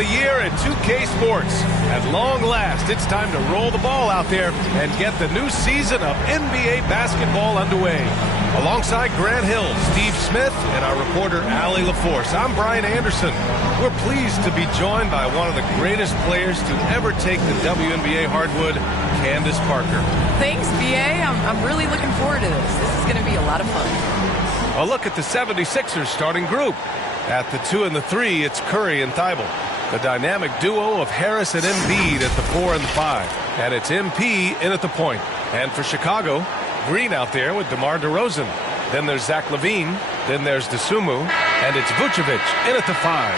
the year at 2K Sports. At long last, it's time to roll the ball out there and get the new season of NBA basketball underway. Alongside Grant Hill, Steve Smith, and our reporter, Allie LaForce, I'm Brian Anderson. We're pleased to be joined by one of the greatest players to ever take the WNBA hardwood, Candace Parker. Thanks, BA. I'm really looking forward to this. This is going to be a lot of fun. A look at the 76ers starting group. At the 2 and the 3, it's Curry and Thibault. The dynamic duo of Harris and Embiid at the 4 and 5. And it's MP in at the point. And for Chicago, Green out there with DeMar DeRozan. Then there's Zach LaVine. Then there's DeSumo. And it's Vucevic in at the 5.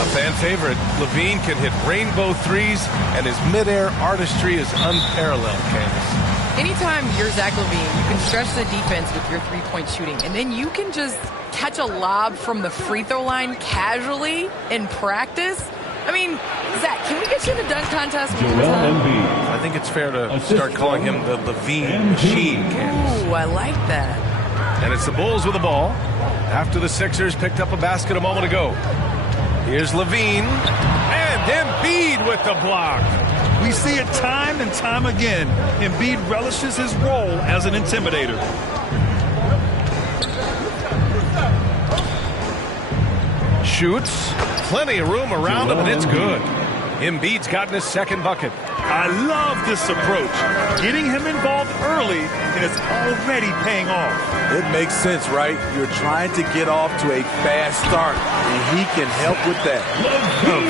A fan favorite, LaVine can hit rainbow threes, and his midair artistry is unparalleled, Candace. Anytime you're Zach LaVine, you can stretch the defense with your three-point shooting, and then you can just catch a lob from the free throw line casually in practice. I mean, Zach, can we get you in the dunk contest? I think it's fair to start calling him the LaVine machine, Candace. Ooh, I like that. And it's the Bulls with the ball after the Sixers picked up a basket a moment ago. Here's LaVine and Embiid with the block. We see it time and time again. Embiid relishes his role as an intimidator. Shoots. Plenty of room around him, and it's good. Embiid's gotten his second bucket. I love this approach. Getting him involved early, and it's already paying off. It makes sense, right? You're trying to get off to a fast start, and he can help with that.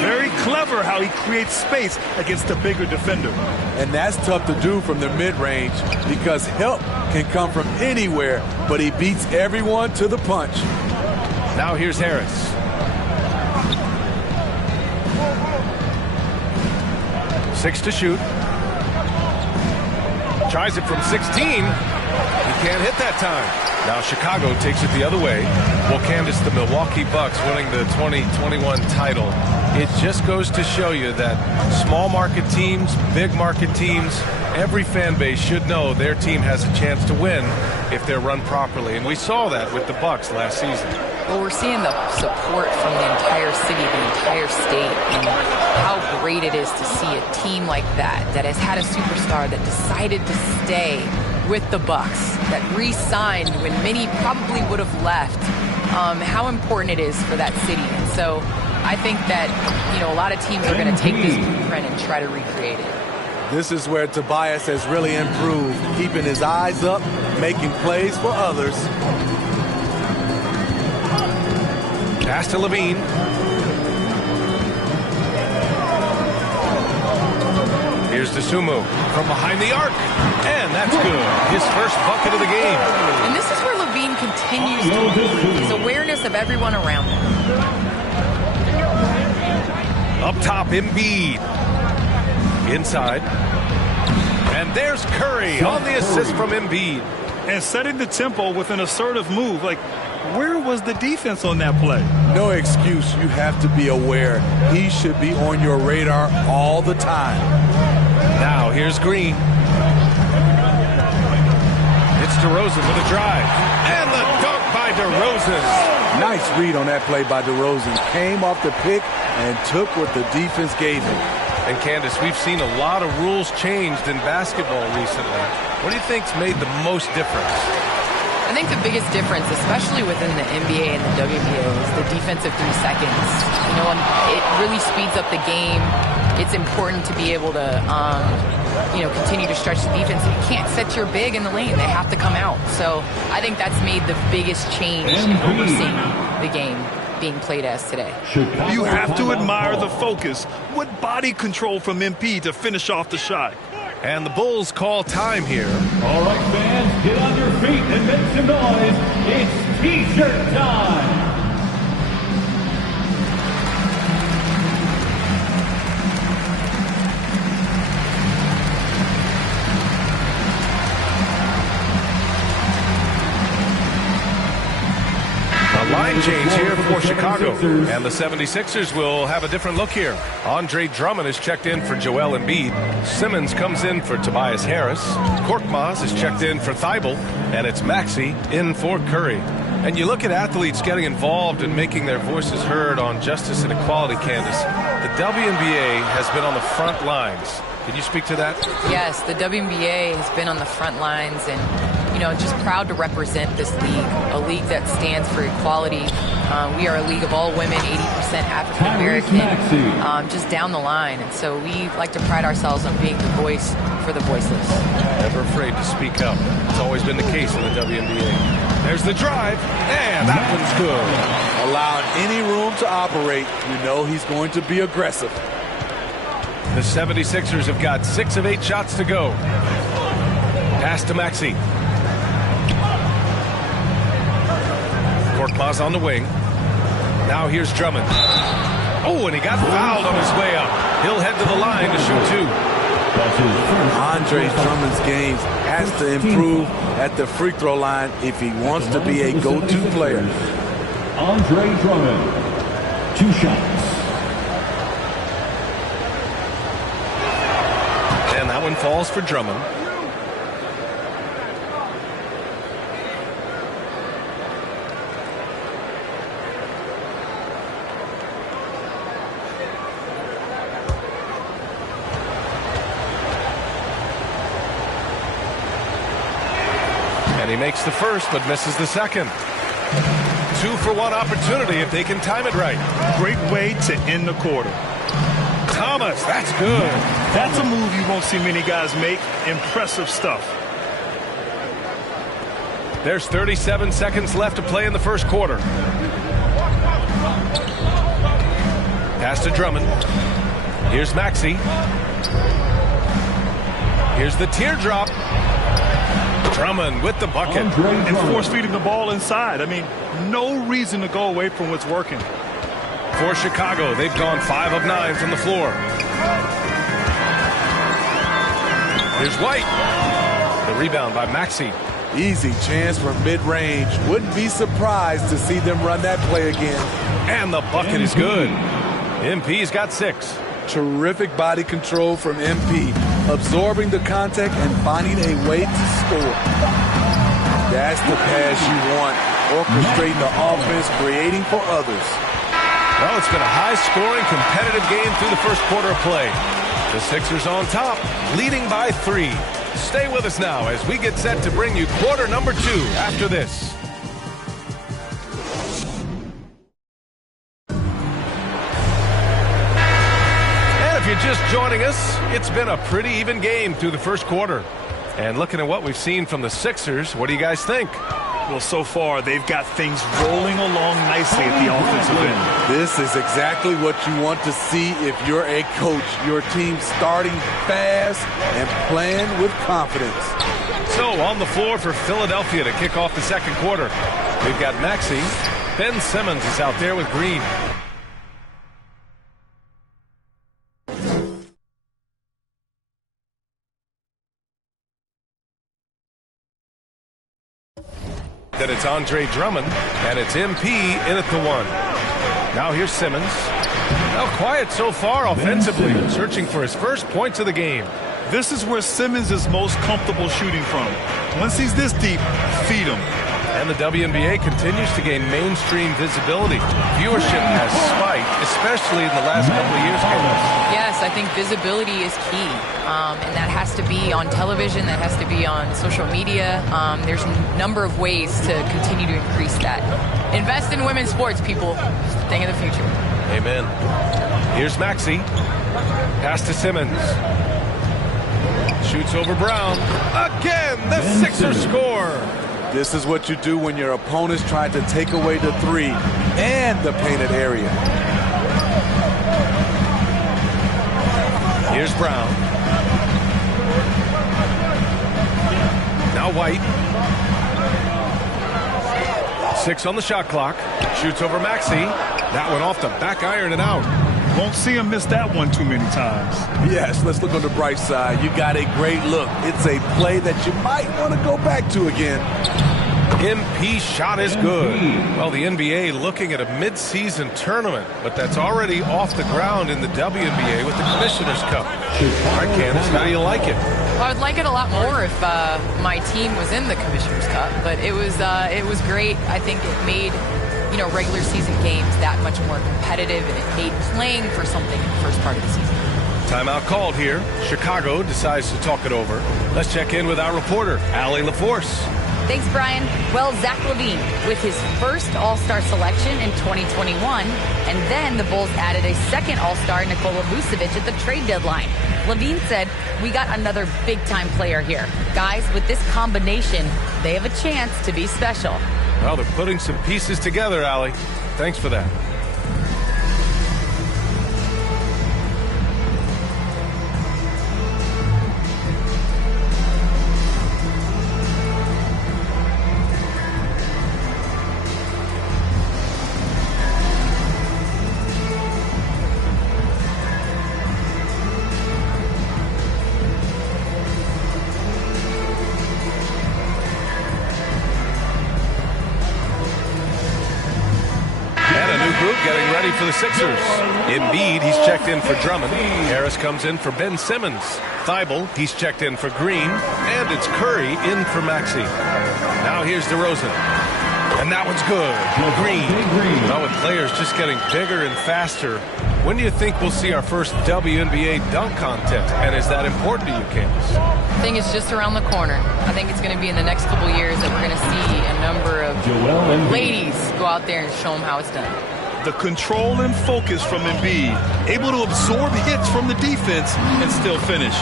Very clever how he creates space against the bigger defender. And that's tough to do from the mid-range because help can come from anywhere, but he beats everyone to the punch. Now here's Harris. Six to shoot. Tries it from 16. He can't hit that time. Now Chicago takes it the other way. Well, Candace, the Milwaukee Bucks winning the 2021 title. It just goes to show you that small market teams, big market teams, every fan base should know their team has a chance to win if they're run properly. And we saw that with the Bucks last season. Well, we're seeing the support from the entire city, the entire state, and how great it is to see a team like that has had a superstar that decided to stay with the Bucks, that re-signed when many probably would have left, how important it is for that city. And so I think that, a lot of teams are going to take this blueprint and try to recreate it. This is where Tobias has really improved, keeping his eyes up, making plays for others. Pass to LaVine. Here's DeSumo from behind the arc. And that's good. His first bucket of the game. And this is where LaVine continues to improve his awareness of everyone around him. Up top, Embiid. Inside. And there's Curry on the assist from Embiid. And setting the tempo with an assertive move. Where was the defense on that play? No excuse. You have to be aware. He should be on your radar all the time. Now, here's Green. It's DeRozan with a drive. And the dunk by DeRozan. Nice read on that play by DeRozan. Came off the pick and took what the defense gave him. And Candace, we've seen a lot of rules changed in basketball recently. What do you think's made the most difference? I think the biggest difference, especially within the NBA and the WNBA, is the defensive 3 seconds. And it really speeds up the game. It's important to be able to, continue to stretch the defense. You can't set your big in the lane. They have to come out. So I think that's made the biggest change in overseeing the game being played as today. You have to admire the focus. What body control from MP to finish off the shot. And the Bulls call time here. All right, fans, get on your feet and make some noise. It's T-shirt time. Line change here for Chicago, and the 76ers will have a different look here. Andre Drummond is checked in for Joel Embiid. Simmons comes in for Tobias Harris. Korkmaz is checked in for Thibault, and it's Maxey in for Curry. And you look at athletes getting involved and making their voices heard on justice and equality, Candace. The WNBA has been on the front lines. Can you speak to that? Yes, the WNBA has been on the front lines and, you know, just proud to represent this league, a league that stands for equality. We are a league of all women, 80% African American, just down the line. And so we like to pride ourselves on being the voice for the voiceless. Never afraid to speak up. It's always been the case in the WNBA. There's the drive, and that one's good. Allowing any room to operate, you know he's going to be aggressive. The 76ers have got 6 of 8 shots to go. Pass to Maxey. Korkmaz on the wing. Now here's Drummond. Oh, and he got fouled on his way up. He'll head to the line to shoot 2. Andre Drummond's game has to improve at the free throw line if he wants to be a go-to player. Andre Drummond, 2 shots. And that one falls for Drummond. And he makes the first, but misses the second. 2-for-1 opportunity if they can time it right. Great way to end the quarter. Thomas, that's good. That's a move you won't see many guys make. Impressive stuff. There's 37 seconds left to play in the first quarter. Pass to Drummond. Here's Maxey. Here's the teardrop. Drummond with the bucket. And force feeding the ball inside. I mean, no reason to go away from what's working. For Chicago, they've gone 5 of 9 from the floor. Here's White. The rebound by Maxey. Easy chance for mid-range. Wouldn't be surprised to see them run that play again. And the bucket is good. MP's got 6. Terrific body control from MP, absorbing the contact and finding a way to score. That's the pass you want, orchestrating the offense, creating for others. Well, it's been a high-scoring, competitive game through the first quarter of play. The Sixers on top, leading by 3. Stay with us now as we get set to bring you quarter number 2 after this. If you're just joining us, it's been a pretty even game through the first quarter. And looking at what we've seen from the Sixers, what do you guys think? Well, so far, they've got things rolling along nicely at the offensive end. This is exactly what you want to see if you're a coach. Your team starting fast and playing with confidence. So, on the floor for Philadelphia to kick off the second quarter. We've got Maxey. Ben Simmons is out there with Green. Then it's Andre Drummond, and it's MP in at the 1. Now here's Simmons. Now quiet so far offensively, searching for his first points of the game. This is where Simmons is most comfortable shooting from. Once he's this deep, feed him. And the WNBA continues to gain mainstream visibility. Viewership has spiked, especially in the last couple of years. Yes, I think visibility is key. And that has to be on television, that has to be on social media. There's a number of ways to continue to increase that. Invest in women's sports, people. Thing of the future. Amen. Here's Maxey. Pass to Simmons. Shoots over Brown. Again, the Sixers score. This is what you do when your opponents try to take away the 3 and the painted area. Here's Brown. Now White. 6 on the shot clock. Shoots over Maxey. That one off the back iron and out. Won't see him miss that one too many times. Yes, let's look on the bright side. You got a great look. It's a play that you might want to go back to again. MP shot is good. Well, the NBA looking at a mid-season tournament, but that's already off the ground in the WNBA with the Commissioner's Cup. All right, Candace, how do you like it? Well, I'd like it a lot more if my team was in the Commissioner's Cup, but it was great. I think it made regular season games that much more competitive, and it made playing for something in the first part of the season. Timeout called here. Chicago decides to talk it over. Let's check in with our reporter, Allie LaForce. Thanks, Brian. Well, Zach LaVine with his first All-Star selection in 2021, and then the Bulls added a second All-Star, Nikola Vucevic, at the trade deadline. LaVine said, "We got another big-time player here. Guys, with this combination, they have a chance to be special." Well, they're putting some pieces together, Allie. Thanks for that. Getting ready for the Sixers. Embiid, he's checked in for Drummond. Harris comes in for Ben Simmons. Thibault, he's checked in for Green. And it's Curry in for Maxey. Now here's DeRozan. And that one's good. Green. Now with players just getting bigger and faster, when do you think we'll see our first WNBA dunk contest? And is that important to you, Candace? I think it's just around the corner. I think it's going to be in the next couple years that we're going to see a number of ladies go out there and show them how it's done. The control and focus from Embiid, able to absorb hits from the defense and still finish.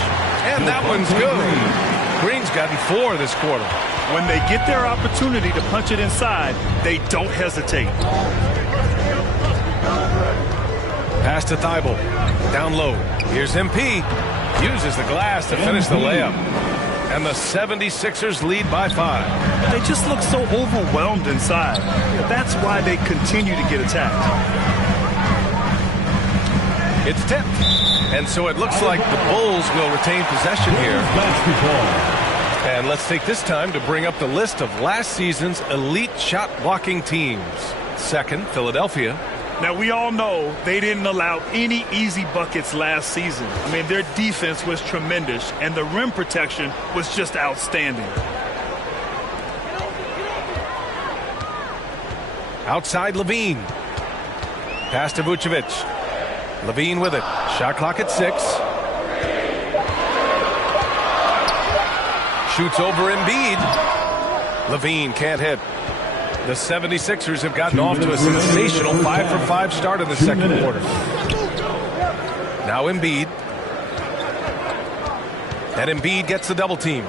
And that one's good. Green's gotten 4 this quarter. When they get their opportunity to punch it inside, they don't hesitate. Pass to Thibault. Down low. Here's MP. Uses the glass to finish the layup. And the 76ers lead by 5. They just look so overwhelmed inside. That's why they continue to get attacked. It's tipped. And so it looks like the Bulls will retain possession here. And let's take this time to bring up the list of last season's elite shot blocking teams. Second, Philadelphia. Now, we all know they didn't allow any easy buckets last season. I mean, their defense was tremendous, and the rim protection was just outstanding. Outside LaVine. Pass to Vucevic. LaVine with it. Shot clock at 6. Shoots over Embiid. LaVine can't hit. The 76ers have gotten off to a sensational 5-for-5 start in the second quarter. Now Embiid. And Embiid gets the double team.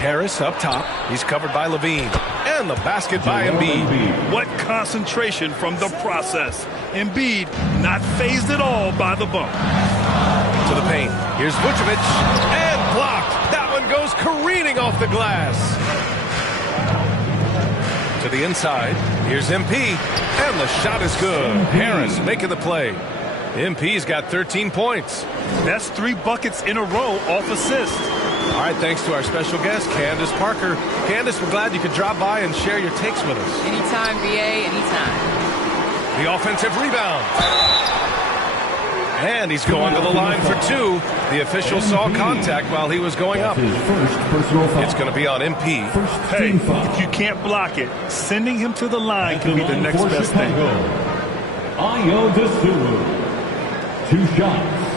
Harris up top. He's covered by LaVine. And the basket by Embiid. What concentration from the process. Embiid not fazed at all by the bump. To the paint. Here's Vucevic. And blocked. That one goes careening off the glass. To the inside. Here's MP. And the shot is good. Harris making the play. MP's got 13 points. That's 3 buckets in a row off assist. All right, thanks to our special guest, Candace Parker. Candace, we're glad you could drop by and share your takes with us. Anytime, BA, anytime. The offensive rebound. And he's going to the line for 2. The official saw contact while he was going up. It's going to be on MP. Hey, if you can't block it, sending him to the line can be the next best thing. Ayo Dosunmu. 2 shots.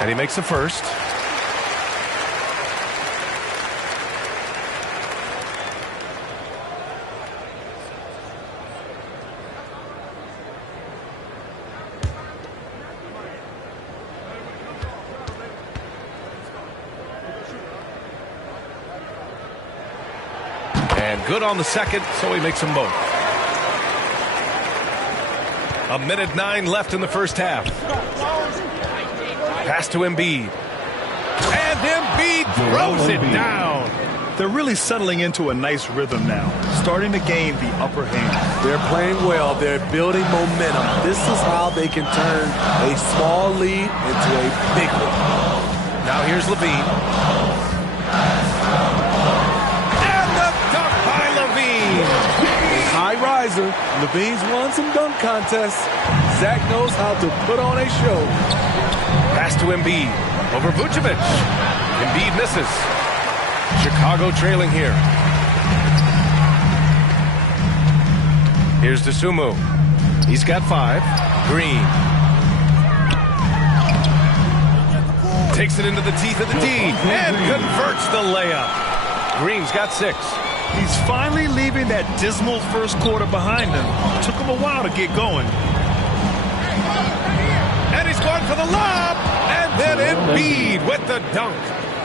And he makes the first. And good on the second, so he makes them both. 1:09 left in the first half. Pass to Embiid. And Embiid throws it down. They're really settling into a nice rhythm now, starting to gain the upper hand. They're playing well. They're building momentum. This is how they can turn a small lead into a big one. Now here's Levine. And the dunk by Levine. High riser. Levine's won some dunk contests. Zach knows how to put on a show. Pass to Embiid. Over Vucevic. Embiid misses. Chicago trailing here. Here's DeSumo. He's got 5. Green. Takes it into the teeth of the D and converts the layup. Green's got 6. He's finally leaving that dismal first quarter behind him. Took him a while to get going. And he's going for the lob. And then Embiid with the dunk.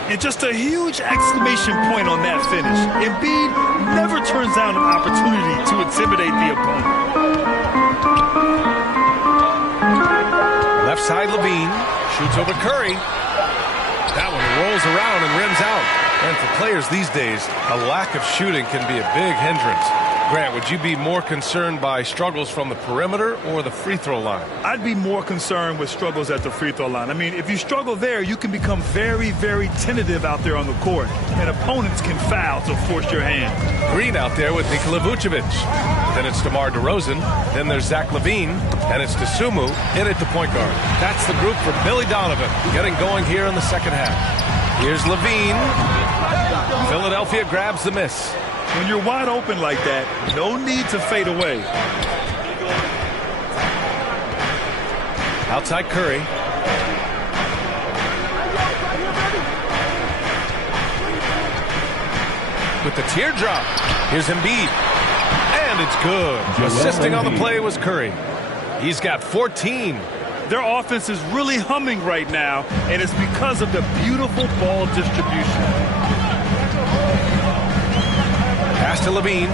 And just a huge exclamation point on that finish. Embiid never turns down an opportunity to intimidate the opponent. Left side Levine shoots over Curry. That one rolls around and rims out. And for players these days, a lack of shooting can be a big hindrance. Grant, would you be more concerned by struggles from the perimeter or the free throw line? I'd be more concerned with struggles at the free throw line. I mean, if you struggle there, you can become very, very tentative out there on the court. And opponents can foul to force your hand. Green out there with Nikola Vucevic. Then it's DeMar DeRozan. Then there's Zach LaVine. And it's DeSumo in at the point guard. That's the group for Billy Donovan getting going here in the second half. Here's LaVine. Philadelphia grabs the miss. When you're wide open like that, no need to fade away. Outside Curry. With the teardrop. Here's Embiid. And it's good. Assisting on the play was Curry. He's got 14. Their offense is really humming right now, and it's because of the beautiful ball distribution. Pass to Levine.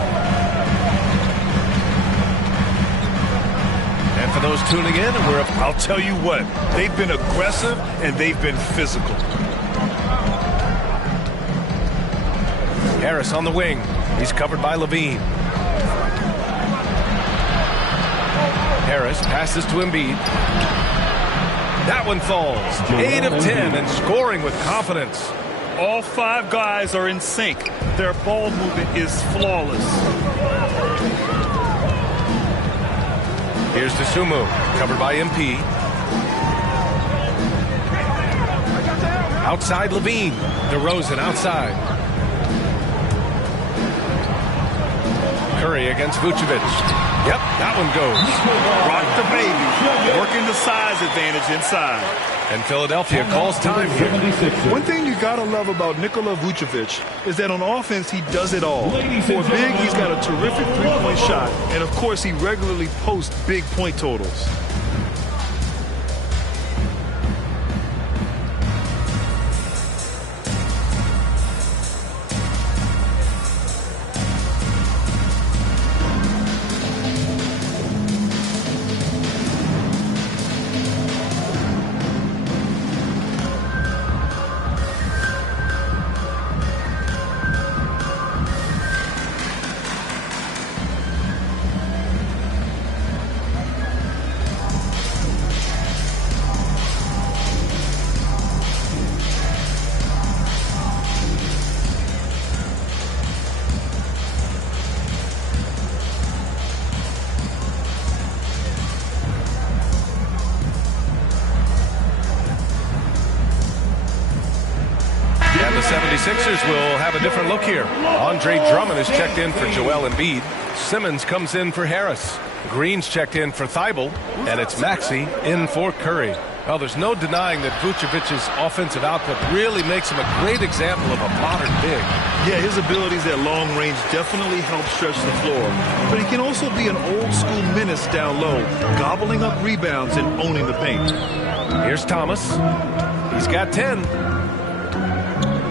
And for those tuning in, I'll tell you what, they've been aggressive and they've been physical. Harris on the wing. He's covered by Levine. Harris passes to Embiid. That one falls. 8 of 10 and scoring with confidence. All 5 guys are in sync. Their ball movement is flawless. Here's DeSumo, covered by MP. Outside Levine. DeRozan outside. Curry against Vucevic. Yep, that one goes. Rock the baby. Working the size advantage inside. And Philadelphia calls time here. One thing you gotta love about Nikola Vucevic is that on offense he does it all. For big, he's got a terrific three-point shot, and of course he regularly posts big point totals. And the 76ers will have a different look here. Andre Drummond is checked in for Joel Embiid. Simmons comes in for Harris. Green's checked in for Thibault. And it's Maxey in for Curry. Well, there's no denying that Vucevic's offensive output really makes him a great example of a modern big. Yeah, his abilities at long range definitely help stretch the floor. But he can also be an old-school menace down low, gobbling up rebounds and owning the paint. Here's Thomas. He's got 10.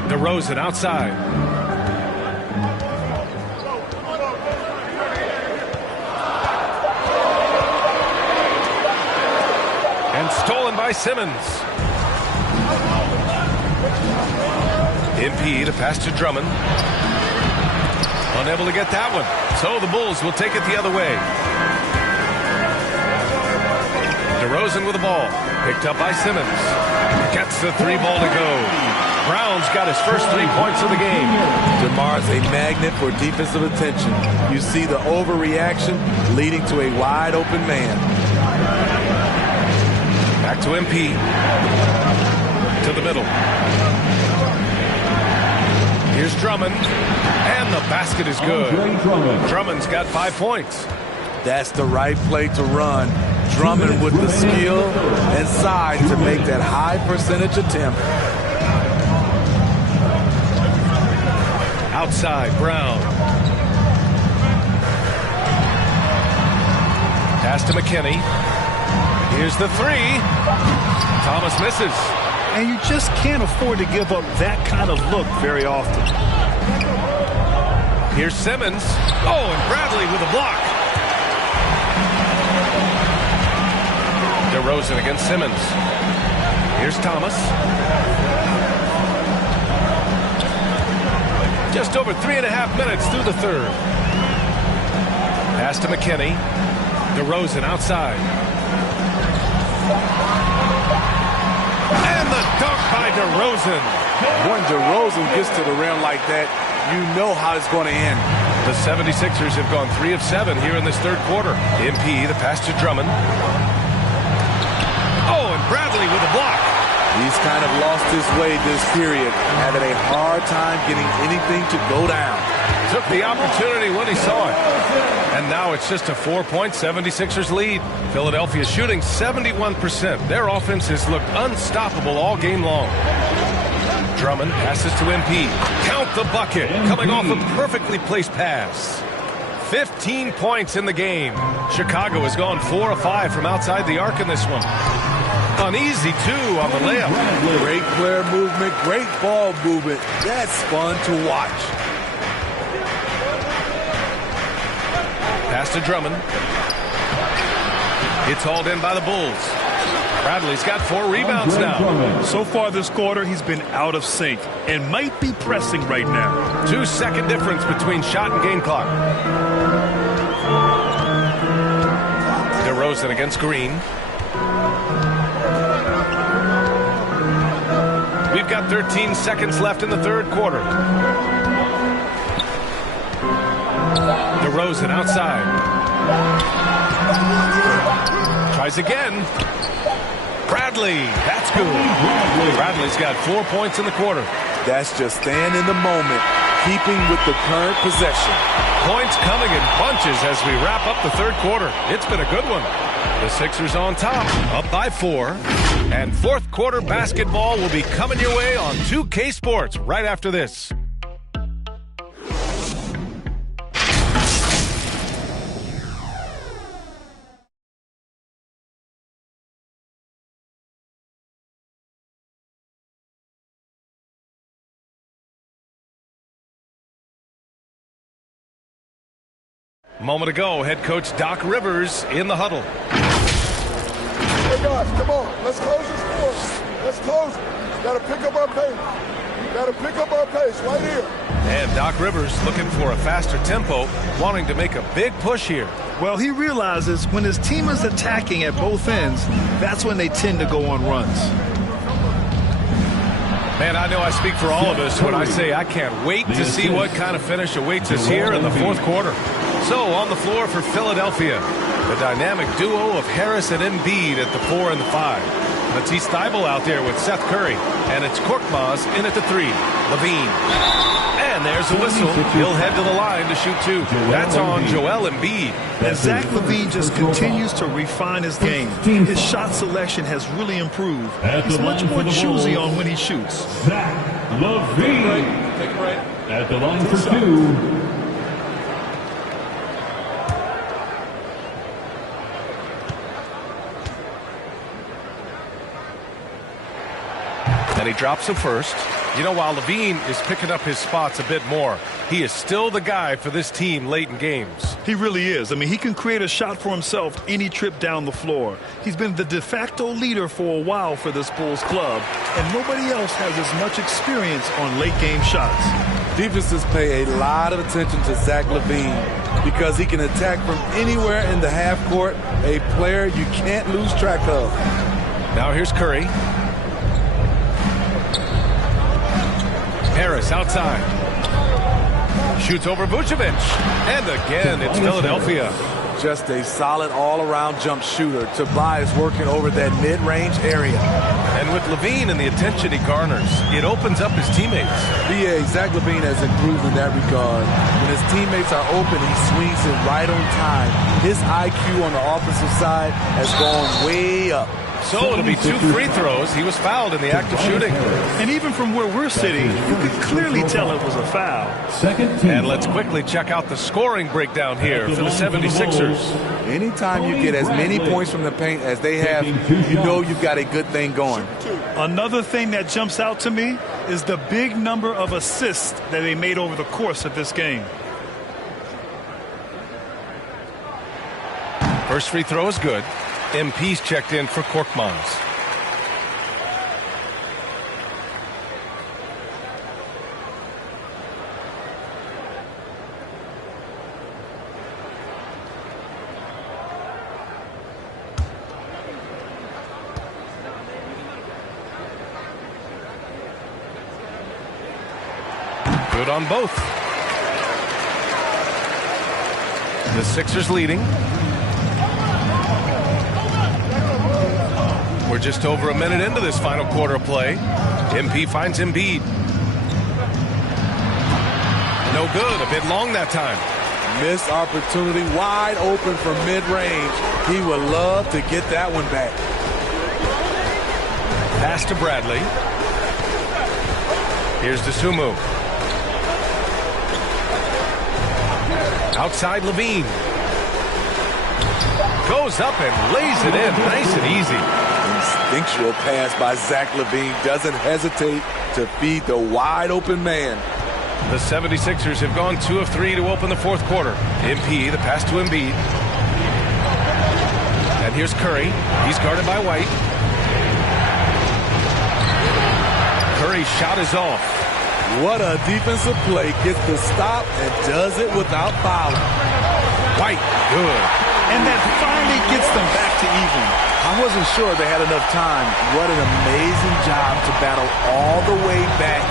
DeRozan outside. And stolen by Simmons. MP to pass to Drummond. Unable to get that one. So the Bulls will take it the other way. DeRozan with the ball. Picked up by Simmons. Gets the 3 ball to go. Brown's got his first 3 points of the game. DeMar's a magnet for defensive attention. You see the overreaction leading to a wide open man. Back to MP. To the middle. Here's Drummond. And the basket is good. Drummond's got 5 points. That's the right play to run. Drummond with the skill and size to make that high percentage attempt. Outside, Brown. Pass to McKinney. Here's the 3. Thomas misses. And you just can't afford to give up that kind of look very often. Here's Simmons. Oh, and Bradley with a block. DeRozan against Simmons. Here's Thomas. Just over 3.5 minutes through the third. Pass to McKinney. DeRozan outside. And the dunk by DeRozan. When DeRozan gets to the rim like that, you know how it's going to end. The 76ers have gone 3 of 7 here in this third quarter. MP, the pass to Drummond. Oh, and Bradley with a block. He's kind of lost his way this period, having a hard time getting anything to go down. Took the opportunity when he saw it. And now it's just a 4-point 76ers lead. Philadelphia shooting 71%. Their offense has looked unstoppable all game long. Drummond passes to MP. Count the bucket. Coming off a perfectly placed pass. 15 points in the game. Chicago has gone 4 of 5 from outside the arc in this one. An easy 2 on the layup. Great player movement, great ball movement. That's fun to watch. Pass to Drummond. It's hauled in by the Bulls. Bradley's got 4 rebounds now. So far this quarter, he's been out of sync and might be pressing right now. 2-second difference between shot and game clock. DeRozan against Green. We've got 13 seconds left in the third quarter. DeRozan outside. Tries again. Bradley, that's good. Bradley's got 4 points in the quarter. That's just staying in the moment, keeping with the current possession. Points coming in bunches as we wrap up the third quarter. It's been a good one. The Sixers on top, up by 4. And fourth quarter basketball will be coming your way on 2K Sports right after this. Moment ago, head coach Doc Rivers in the huddle. Hey guys, come on, let's close this score. Let's close it. Got to pick up our pace. Got to pick up our pace right here. And Doc Rivers looking for a faster tempo, wanting to make a big push here. Well, he realizes when his team is attacking at both ends, that's when they tend to go on runs. Man, I know I speak for all of us when I say I can't wait to see what kind of finish awaits us here in the fourth quarter. So, on the floor for Philadelphia, the dynamic duo of Harris and Embiid at the 4 and the 5. Matisse Thybulle out there with Seth Curry, and it's Korkmaz in at the 3. Levine. And there's a whistle. He'll head to the line to shoot 2. That's on Joel Embiid. And Zach LaVine just continues to refine his game. His shot selection has really improved. He's much more choosy on when he shoots. Zach LaVine at the line for 2. And he drops him first. You know, while Levine is picking up his spots a bit more, he is still the guy for this team late in games. He really is. I mean, he can create a shot for himself any trip down the floor. He's been the de facto leader for a while for this Bulls club, and nobody else has as much experience on late-game shots. Defenses pay a lot of attention to Zach LaVine because he can attack from anywhere in the half court, a player you can't lose track of. Now here's Curry. Harris outside. Shoots over Vucevic. And again, it's Philadelphia. Just a solid all-around jump shooter. Tobias working over that mid-range area. And with Levine and the attention he garners, it opens up his teammates. BA, Zach LaVine has improved in that regard. When his teammates are open, he swings it right on time. His IQ on the offensive side has gone way up. So it'll be 2 free throws. He was fouled in the act of shooting. And even from where we're sitting, you can clearly tell it was a foul. And let's quickly check out the scoring breakdown here for the 76ers. Anytime you get as many points from the paint as they have, you know you've got a good thing going. Another thing that jumps out to me is the big number of assists that they made over the course of this game. First free throw is good. MP's checked in for Korkmaz. Good on both. The Sixers leading. We're just over a minute into this final quarter of play. MP finds Embiid. No good. A bit long that time. Missed opportunity, wide open from mid-range. He would love to get that one back. Pass to Bradley. Here's Dosunmu. Outside Levine. Goes up and lays it in. Nice and easy. Instinctual pass by Zach LaVine. Doesn't hesitate to feed the wide open man. The 76ers have gone 2 of 3 to open the fourth quarter. MP, the pass to Embiid. And here's Curry. He's guarded by White. Curry's shot is off. What a defensive play. Gets the stop and does it without fouling. White, good. And that finally gets them back to even. I wasn't sure they had enough time. What an amazing job to battle all the way back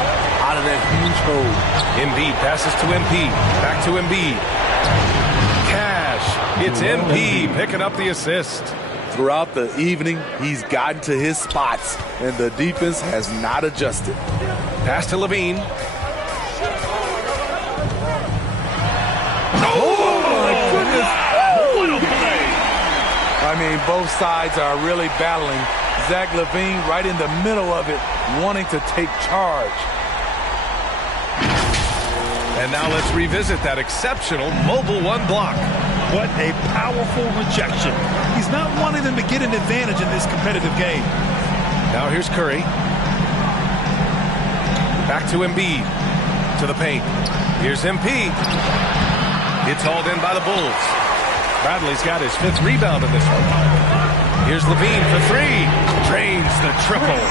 out of that huge hole. Embiid passes to MP. Back to Embiid. Cash. It's MP picking up the assist. Throughout the evening, he's gotten to his spots, and the defense has not adjusted. Pass to Levine. I mean, both sides are really battling. Zach LaVine right in the middle of it, wanting to take charge. And now let's revisit that exceptional mobile one block. What a powerful rejection. He's not wanting them to get an advantage in this competitive game. Now here's Curry. Back to Embiid. To the paint. Here's MP. It's hauled in by the Bulls. Bradley's got his 5th rebound in this one. Here's Levine for 3. Drains the triple.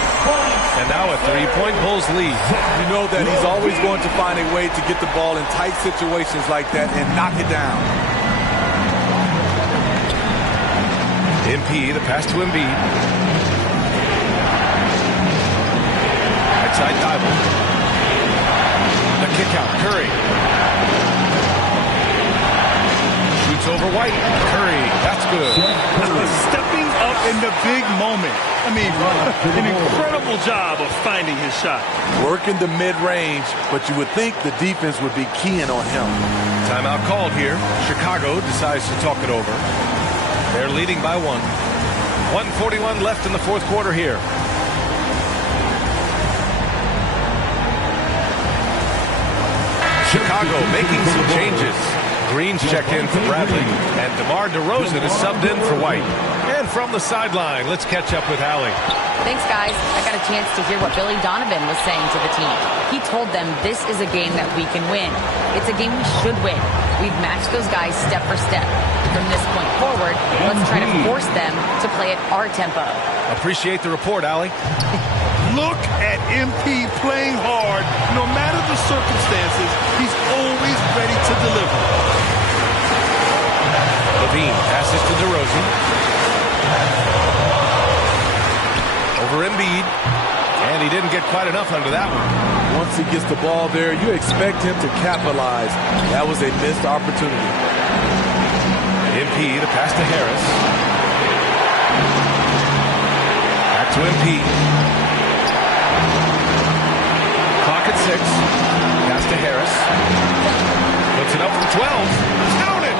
And now a 3-point Bulls lead. You know that he's always going to find a way to get the ball in tight situations like that and knock it down. MP, the pass to Embiid. Right side Dival. The kick out, Curry. Over White. Curry, that's good. Stepping up in the big moment. I mean, an incredible job of finding his shot. Working the mid-range, but you would think the defense would be keying on him. Timeout called here. Chicago decides to talk it over. They're leading by 1. 1:41 left in the fourth quarter here. Chicago making some changes. Green's checked in for Bradley, and DeMar DeRozan is subbed in for White. And from the sideline, let's catch up with Allie. Thanks, guys. I got a chance to hear what Billy Donovan was saying to the team. He told them this is a game that we can win. It's a game we should win. We've matched those guys step for step. From this point forward, let's try to force them to play at our tempo. Appreciate the report, Allie. Look at MP playing hard. No matter the circumstances, he's always ready to deliver. Levine passes to DeRozan. Over Embiid. And he didn't get quite enough under that one. Once he gets the ball there, you expect him to capitalize. That was a missed opportunity. MP, the pass to Harris. Back to MP. Clock at 6. Pass to Harris. Puts it up from 12. Count it!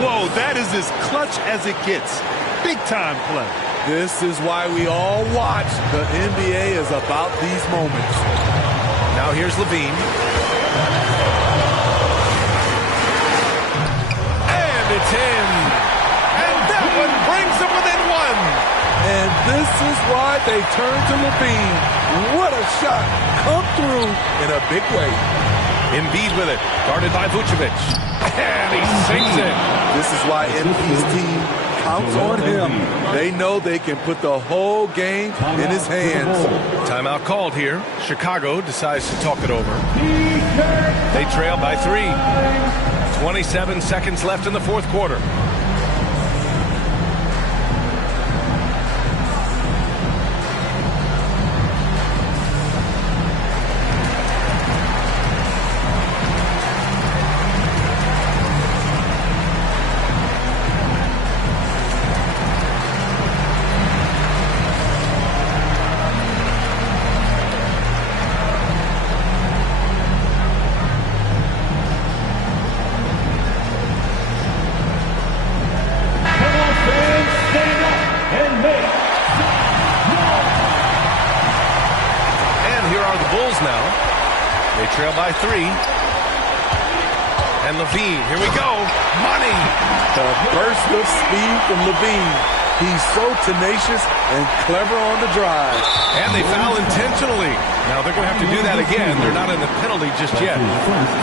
Whoa, that is as clutch as it gets. Big time play. This is why we all watch. The NBA is about these moments. Now here's Levine. And it's in. And that one brings them within one. And this is why they turn to Levine. What a shot. Come through in a big way. Embiid with it. Guarded by Vucevic. And he sinks it. This is why MP's team counts on him. They know they can put the whole game in his hands. Timeout called here. Chicago decides to talk it over. They trail by 3. 27 seconds left in the fourth quarter. Trail by 3. And Levine, here we go. Money! The burst of speed from Levine. He's so tenacious and clever on the drive. And they foul intentionally. Now they're going to have to do that again. They're not in the penalty just yet.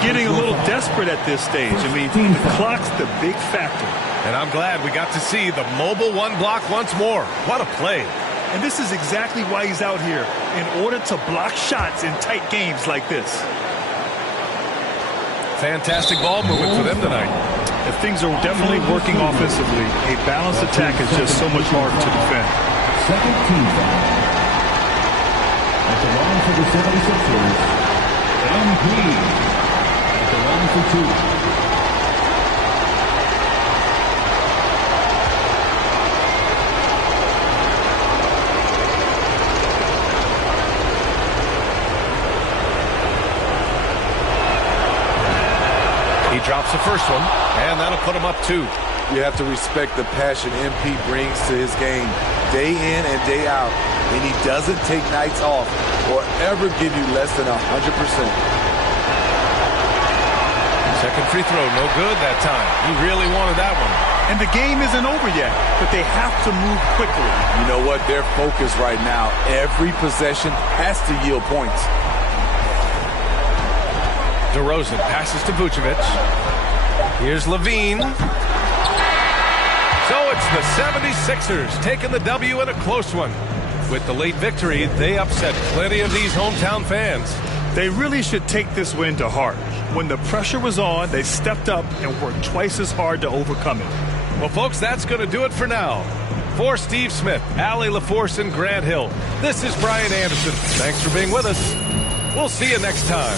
Getting a little desperate at this stage. I mean, the clock's the big factor. And I'm glad we got to see the mobile one block once more. What a play. And this is exactly why he's out here, in order to block shots in tight games like this. Fantastic ball movement for them tonight. If things are definitely working offensively, a balanced attack is just so much harder to defend. Second team foul. At the line for the 76ers, MP. At the line for 2. He drops the first one, and that'll put him up 2. You have to respect the passion MP brings to his game day in and day out. And he doesn't take nights off or ever give you less than 100%. Second free throw, no good that time. He really wanted that one. And the game isn't over yet, but they have to move quickly. You know what? They're focused right now. Every possession has to yield points. DeRozan passes to Vucevic. Here's Levine. So it's the 76ers taking the W in a close one. With the late victory, they upset plenty of these hometown fans. They really should take this win to heart. When the pressure was on, they stepped up and worked twice as hard to overcome it. Well, folks, that's going to do it for now. For Steve Smith, Allie LaForce, and Grant Hill, this is Brian Anderson. Thanks for being with us. We'll see you next time.